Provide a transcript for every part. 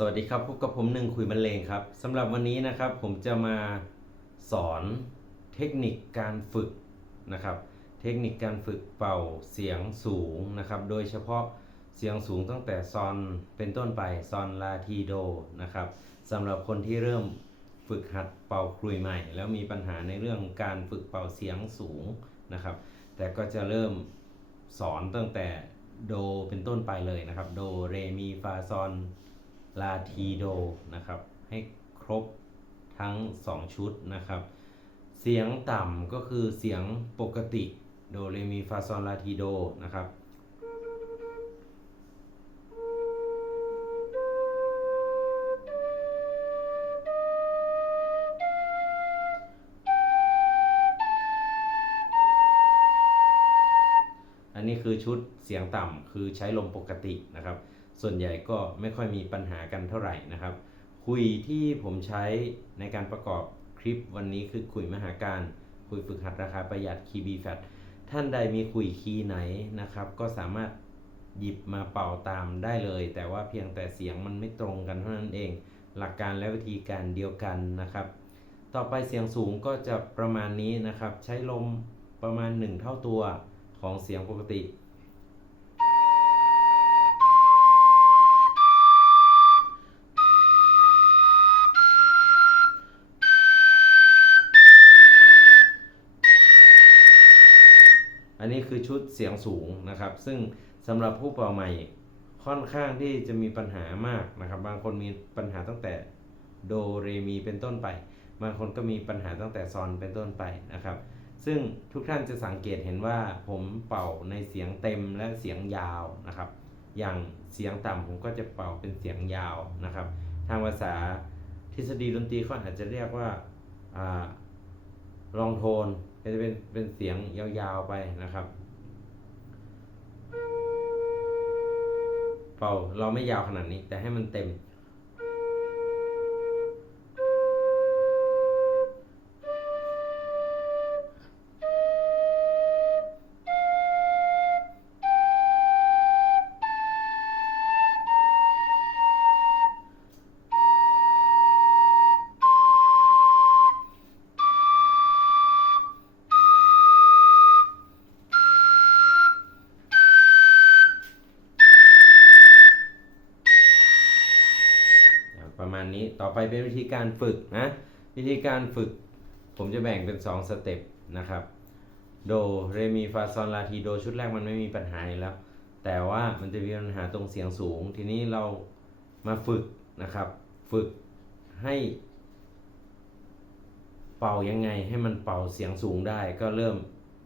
สวัสดีครับพบกับผมหนึ่งคุยบรรเลงครับสำหรับวันนี้นะครับผมจะมาสอนเทคนิคการฝึกนะครับ เทคนิคการฝึกเป่าเสียงสูงนะครับ โดยเฉพาะเสียงสูงตั้งแต่ซอนเป็นต้นไปซอนลาทีโดนะครับสำหรับคนที่เริ่มฝึกหัดเป่าคลุยใหม่ แล้วมีปัญหาในเรื่องการฝึกเป่าเสียงสูงนะครับ แต่ก็จะเริ่มสอนตั้งแต่โดเป็นต้นไปเลยนะครับ โดเรมีฟาซอน ลาทีโดนะครับ ให้ครบทั้ง 2 ชุดนะครับ เสียงต่ำก็คือเสียงปกติโดเรมีฟาซอนลาทีโดนะครับอันนี้คือชุดเสียงต่ำคือใช้ลมปกตินะครับ ส่วนใหญ่ก็ไม่ค่อยมีปัญหากันเท่าไหร่นะครับ คุยที่ผมใช้ในการประกอบคลิปวันนี้คือคุยมหาการ คุยฝึกหัดราคาประหยัดคีย์บีแฟตท่านใดมีคุยคีย์ไหนนะครับ ก็สามารถหยิบมาเป่าตามได้เลย แต่ว่าเพียงแต่เสียงมันไม่ตรงกันเท่านั้นเอง หลักการและวิธีการเดียวกันนะครับ ต่อไปเสียงสูงก็จะประมาณนี้นะครับ ใช้ลมประมาณ 1 เท่าตัวของเสียงปกติ นนี้คือชุดเสียงสูงนะครับ ซึ่งสำหรับผู้เป่าใหม่ค่อนข้างที่จะมีปัญหามากนะครับ บางคนมีปัญหาตั้งแต่โดเรมีเป็นต้นไป บางคนก็มีปัญหาตั้งแต่ซอนเป็นต้นไปนะครับ ซึ่งทุกท่านจะสังเกตเห็นว่าผมเป่าในเสียงเต็มและเสียงยาวนะครับ อย่างเสียงต่ำผมก็จะเป่าเป็นเสียงยาวนะครับ ทางภาษาทฤษฎีดนตรีเขาอาจจะเรียกว่าอ่าลองโทน ก็จะเป็นเป็นเสียงยาวๆไปนะครับ เป่าเราไม่ยาวขนาดนี้ แต่ให้มันเต็ม ประมาณนี้ ต่อไปเป็นวิธีการฝึกนะ วิธีการฝึก ผมจะแบ่งเป็น 2 สเต็ปนะครับ โด เรมี ฟาซอนลาทีโดชุดแรกมันไม่มีปัญหาแล้ว แต่ว่ามันจะมีปัญหาตรงเสียงสูง ทีนี้เรามาฝึกนะครับ ฝึกให้ เป่ายังไงให้มันเป่าเสียงสูงได้ ก็เริ่ม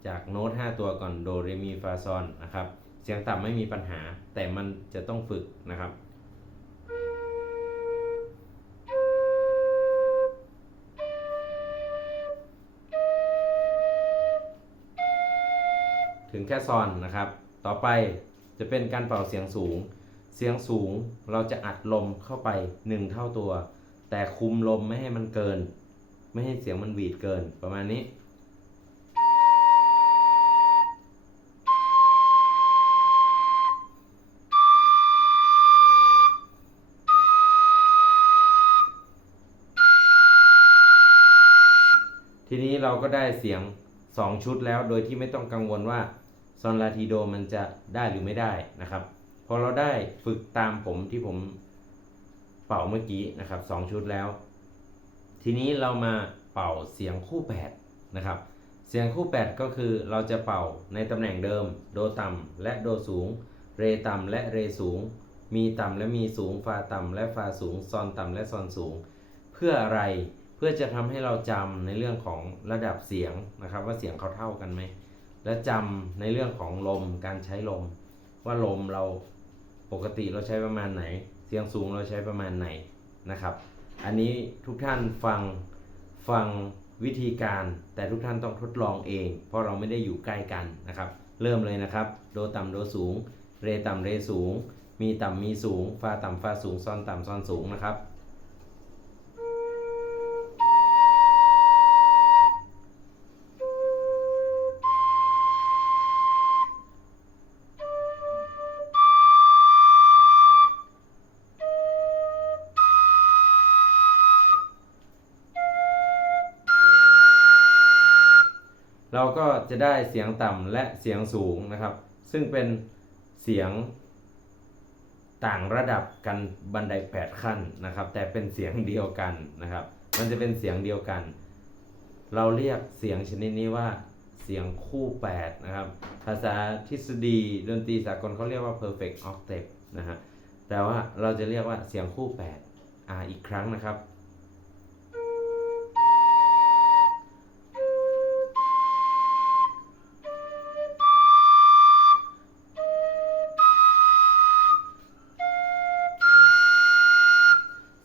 จากโน้ต 5 ตัวก่อน โด เรมี ฟาซอนนะครับ เสียงต่ำไม่มีปัญหา แต่มันจะต้องฝึกนะครับ แค่ซอนนะครับ ต่อไปจะเป็นการเป่าเสียงสูง เสียงสูงเราจะอัดลมเข้าไป 1 เท่าตัว แต่คุมลมไม่ให้มันเกิน ไม่ให้เสียงมันหวีดเกินประมาณนี้ทีนี้เราก็ได้เสียง 2 ชุดแล้วโดยที่ไม่ต้องกังวลว่า ซอนลาทีโดมันจะได้หรือไม่ได้นะครับพอเราได้ฝึกตามผมที่ผมเป่าเมื่อกี้นะครับสองชุดแล้ว ทีนี้เรามาเป่าเสียงคู่8นะครับเสียงคู่ 8 ก็คือเราจะเป่าในตำแหน่งเดิม โดต่ำและโดสูง เรต่ำและเรสูง มีต่ำและมีสูง ฟาต่ำและฟาสูง ซอนต่ำและซอนสูง เพื่ออะไรเพื่อจะทำให้เราจำในเรื่องของระดับเสียงนะครับ ว่าเสียงเขาเท่ากันไหม และจำในเรื่องของลมการใช้ลม ว่าลมเราปกติเราใช้ประมาณไหน เสียงสูงเราใช้ประมาณไหนนะครับ อันนี้ทุกท่านฟังฟังวิธีการแต่ทุกท่านต้องทดลองเอง เพราะเราไม่ได้อยู่ใกล้กันนะครับ เริ่มเลยนะครับ โดต่ำโดสูง เรต่ำเรสูง มีต่ำมีสูงฟาต่ำฟาสูงซอนต่ำซอนสูงนะครับ เราก็จะได้เสียงต่ำและเสียงสูงนะครับ ซึ่งเป็นเสียงต่างระดับกันบันได8ขั้นนะครับ แต่เป็นเสียงเดียวกันนะครับ มันจะเป็นเสียงเดียวกัน เราเรียกเสียงชนิดนี้ว่าเสียงคู่8นะครับ ภาษาทฤษฎีดนตรีสากลเขาเรียกว่า perfect octave นะฮะ แต่ว่าเราจะเรียกว่าเสียงคู่8อ่าอีกครั้งนะครับ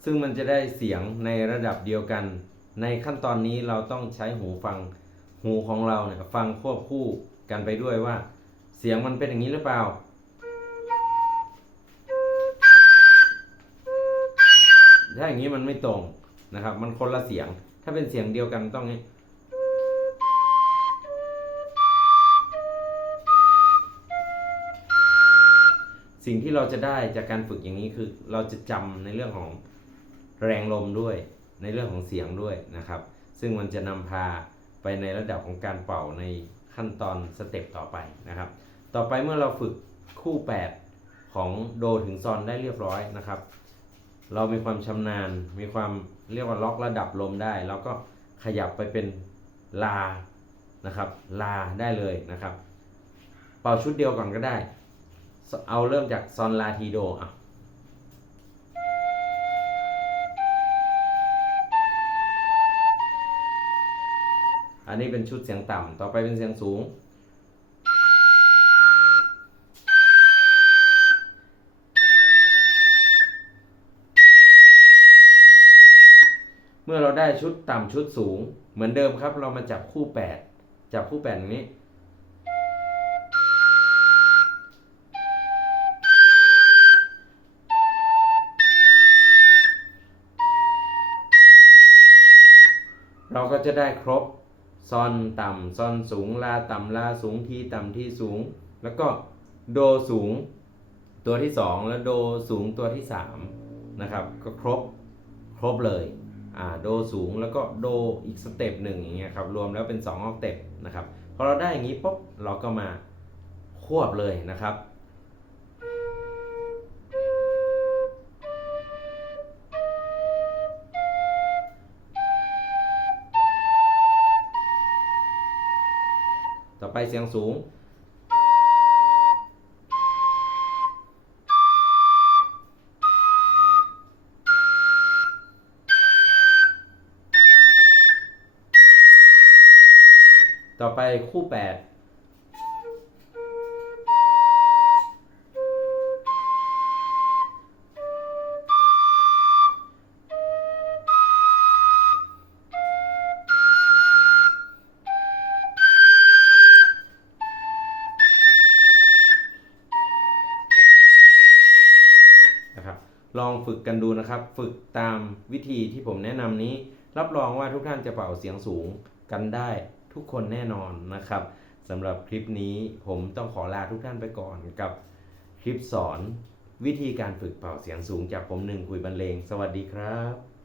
ซึ่งมันจะได้เสียงในระดับเดียวกัน ในขั้นตอนนี้เราต้องใช้หูฟังหูของเราเนี่ยฟังควบคู่กันไปด้วยว่า เสียงมันเป็นอย่างนี้หรือเปล่า ถ้าอย่างนี้มันไม่ตรงนะครับ มันคนละเสียง ถ้าเป็นเสียงเดียวกันต้องนี้สิ่งที่เราจะได้จากการฝึกอย่างนี้คือเราจะจำในเรื่องของ แรงลมด้วยในเรื่องของเสียงด้วยนะครับ ซึ่งมันจะนำพาไปในระดับของการเป่าในขั้นตอนสเต็ปต่อไปนะครับ ต่อไปเมื่อเราฝึกคู่ 8 ของโดถึงซอนได้เรียบร้อยนะครับ เรามีความชำนาญ มีความเรียกว่าล็อกระดับลมได้ แล้วก็ขยับไปเป็นลานะครับลาได้เลยนะครับ เป่าชุดเดียวก่อนก็ได้ เอาเริ่มจากซอนลาทีโดอะ อันนี้เป็นชุดเสียงต่ำต่อไปเป็นเสียงสูง เมื่อเราได้ชุดต่ำชุดสูง เหมือนเดิมครับ เรามาจับคู่ 8 จับคู่8อย่างนี้เราก็จะได้ครบ ซอนต่ำซอนสูงลาต่ำลาสูงที่ต่ำที่สูง แล้วก็โดสูงตัวที่ 2 แล้วโดสูงตัวที่3นะครับก็ครบครบเลยอ่าโดสูงแล้วก็โดอีกสเต็ปหนึ่งอย่างเงี้ยครับรวมแล้วเป็น2ออกเต็ปนะครับพอเราได้อย่างนี้ปุ๊บเราก็มาควบเลยนะครับ ไปเสียงสูง ต่อไปคู่ 8 ลองฝึกกันดูนะครับ ฝึกตามวิธีที่ผมแนะนำนี้ รับรองว่าทุกท่านจะเป่าเสียงสูงกันได้ทุกคนแน่นอนนะครับสำหรับคลิปนี้ผมต้องขอลาทุกท่านไปก่อนกับคลิปสอนวิธีการฝึกเป่าเสียงสูงจากผมหนึ่งคุยบรรเลง สวัสดีครับ